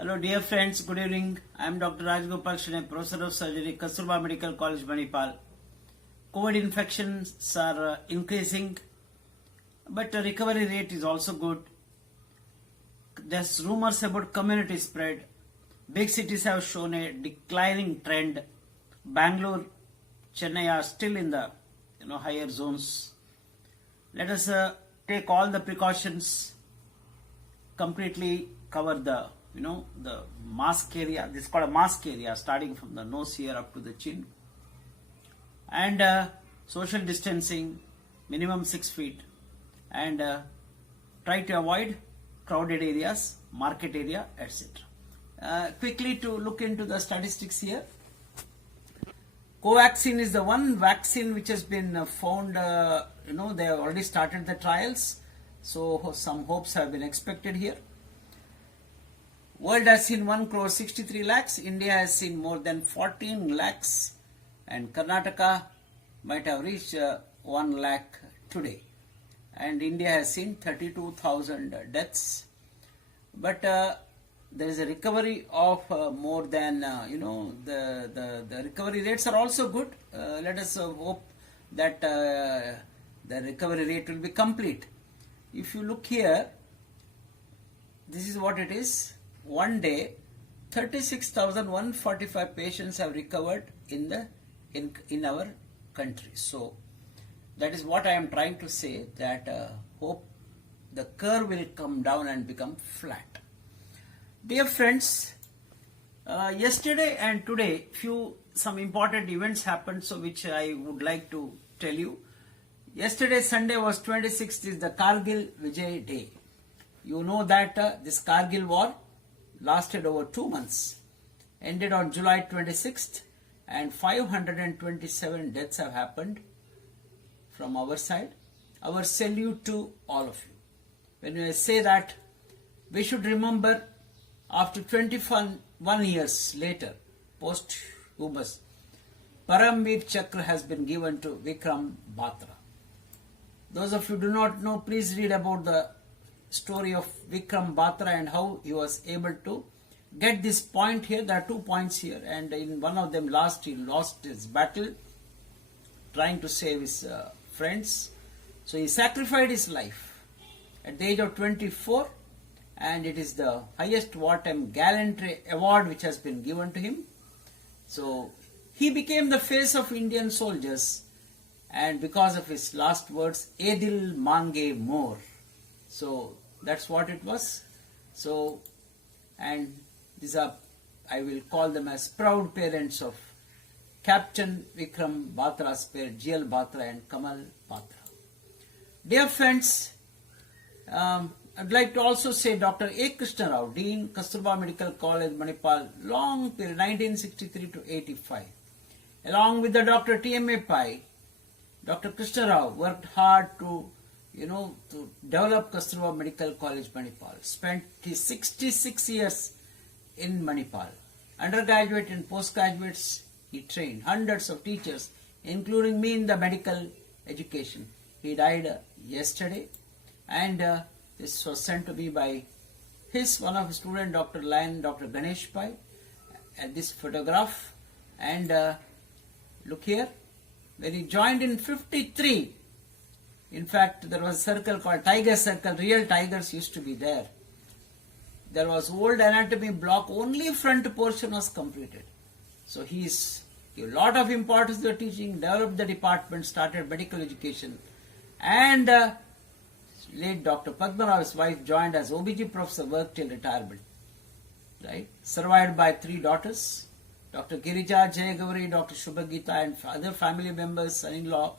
Hello dear friends, good evening. I am Dr. Rajgopal Shane, Professor of Surgery, Kasturba Medical College, Manipal. COVID infections are increasing, but the recovery rate is also good. There's rumors about community spread. Big cities have shown a declining trend. Bangalore, Chennai are still in the higher zones. Let us take all the precautions, completely cover the mask area. This is called a mask area, starting from the nose here up to the chin, and social distancing minimum 6 feet, and try to avoid crowded areas, market area, etc. Quickly to look into the statistics here. Covaxin is the one vaccine which has been found, they have already started the trials, so some hopes have been expected here. World has seen 1 crore 63 lakhs, India has seen more than 14 lakhs, and Karnataka might have reached 1 lakh today. And India has seen 32,000 deaths. But there is a recovery of more than, the recovery rates are also good. Let us hope that the recovery rate will be complete. If you look here, this is what it is. One day, 36,145 patients have recovered in our country. So that is what I am trying to say, that hope the curve will come down and become flat. Dear friends, yesterday and today some important events happened, so which I would like to tell you. Yesterday, Sunday, was 26th, is the Kargil Vijay Day. You know that this Kargil war lasted over 2 months, ended on July 26th, and 527 deaths have happened from our side. Our salute to all of you. When I say that, we should remember, after 21 years later, posthumous, Paramveer Chakra has been given to Vikram Batra. Those of you who do not know, please read about the story of Vikram Batra and how he was able to get this point here. There are 2 points here, and in one of them he lost his battle trying to save his friends. So he sacrificed his life at the age of 24, and it is the highest wartime gallantry award which has been given to him. So he became the face of Indian soldiers, and because of his last words, Edil Mange More. So that's what it was. So, and these are, I will call them as proud parents of Captain Vikram Batra's parents, GL Batra and Kamal Batra. Dear friends, I'd like to also say Dr. A. Krishna Rao, Dean, Kasturba Medical College, Manipal, long period, 1963 to 85. Along with the Dr. T.M.A. Pai, Dr. Krishna Rao worked hard to develop Kasturba Medical College, Manipal. Spent his 66 years in Manipal. Undergraduate and postgraduates, he trained hundreds of teachers, including me in the medical education. He died yesterday, and this was sent to me by one of his students, Dr. Lion, Dr. Ganesh Pai, and this photograph. And look here, when he joined in 53, in fact, there was a circle called Tiger Circle. Real tigers used to be there. There was old anatomy block, only front portion was completed. So he gave a lot of importance to the teaching, developed the department, started medical education. And late Dr. Padma Rao, his wife, joined as OBG professor, worked till retirement. Right? Survived by 3 daughters, Dr. Girija, Jayagauri, Dr. Shubhagita, and other family members, son-in-law,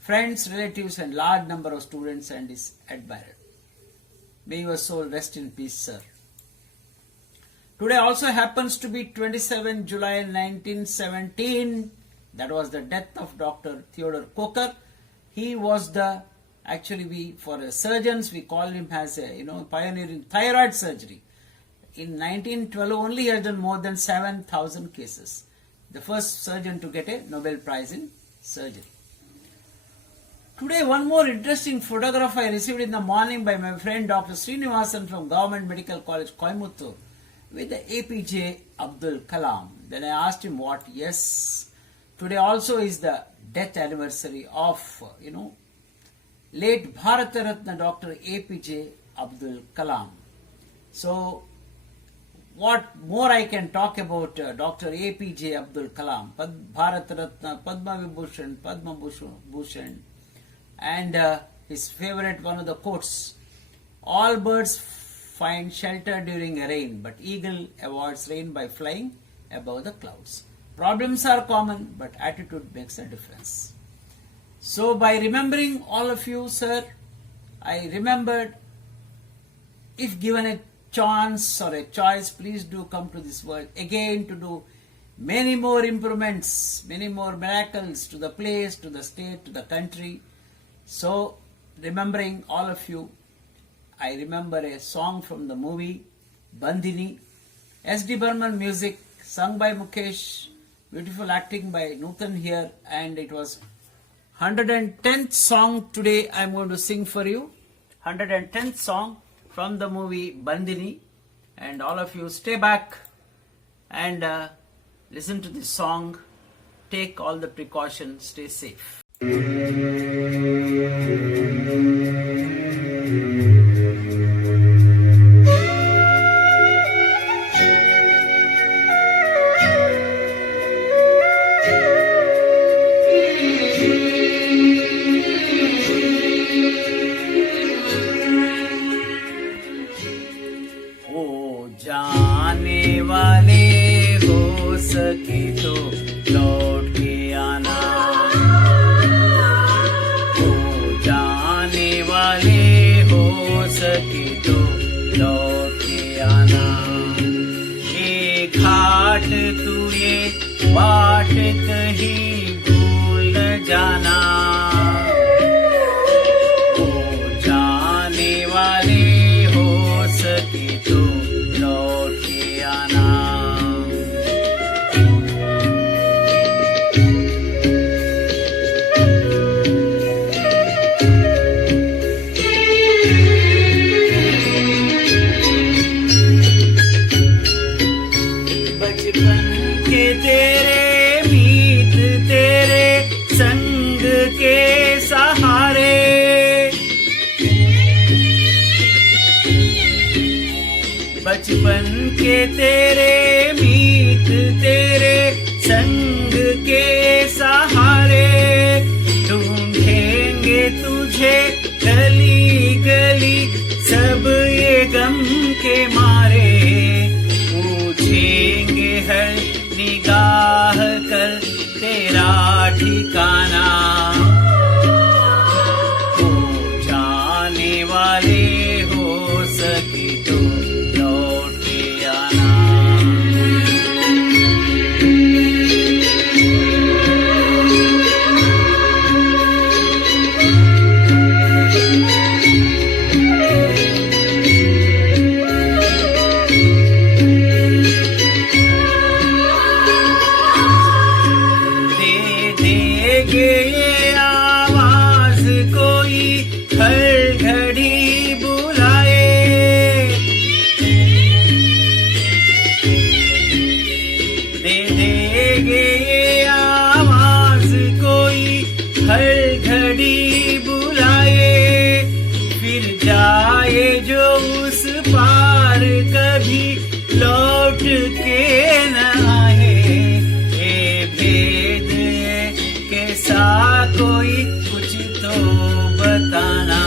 friends, relatives, and large number of students, and is admired. May your soul rest in peace, sir. Today also happens to be 27 July 1917. That was the death of Dr. Theodore Coker. He was for surgeons, we call him as a pioneer in thyroid surgery. In 1912 only he has done more than 7,000 cases. The first surgeon to get a Nobel Prize in surgery. Today, one more interesting photograph I received in the morning by my friend Dr. Srinivasan from Government Medical College, Coimbatore. with the APJ Abdul Kalam. Then I asked him what. Yes, today also is the death anniversary of, late Bharata Ratna Dr. APJ Abdul Kalam. So, what more I can talk about Dr. APJ Abdul Kalam, Bharata Ratna, Padma Vibhushan, Padma Bhushan, and his favorite, one of the quotes, all birds find shelter during a rain, but eagle avoids rain by flying above the clouds. Problems are common, but attitude makes a difference. So by remembering all of you, sir, I remembered, if given a chance or a choice, please do come to this world again to do many more improvements, many more miracles to the place, to the state, to the country. So remembering all of you, I remember a song from the movie Bandini, S.D. Burman music, sung by Mukesh, beautiful acting by Nutan here, and it was 110th song today I am going to sing for you. 110th song from the movie Bandini, and all of you stay back and listen to this song. Take all the precautions, stay safe. बाट कहीं भूल जाना, ओ जाने वाले हो सके तो लौट के आना। बचपन के तेरे मीत तेरे संग के सहारे, बचपन के तेरे मीत तेरे संग के सहारे, ढूंढेंगे तुझे गली गली सब ये गम के मारे, पूछेंगे हर निगाह कर तेरा ठिकाना, ओ जाने वाले हो सके तो लौट के आना। ये आवाज कोई हर घड़ी बुलाए, दे देंगे ये आवाज कोई हर घड़ी बुलाए, फिर जाए जो उस पार कभी लौट के न आए, ये भेद कैसा कोई कुछ तो बताना,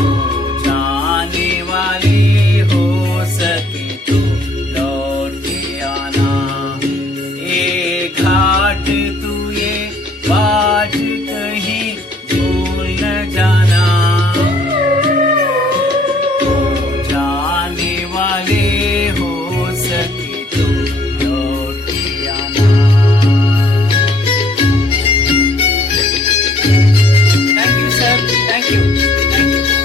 ओ जाने वाले हो सके तो लौट के आना। एक घाट तू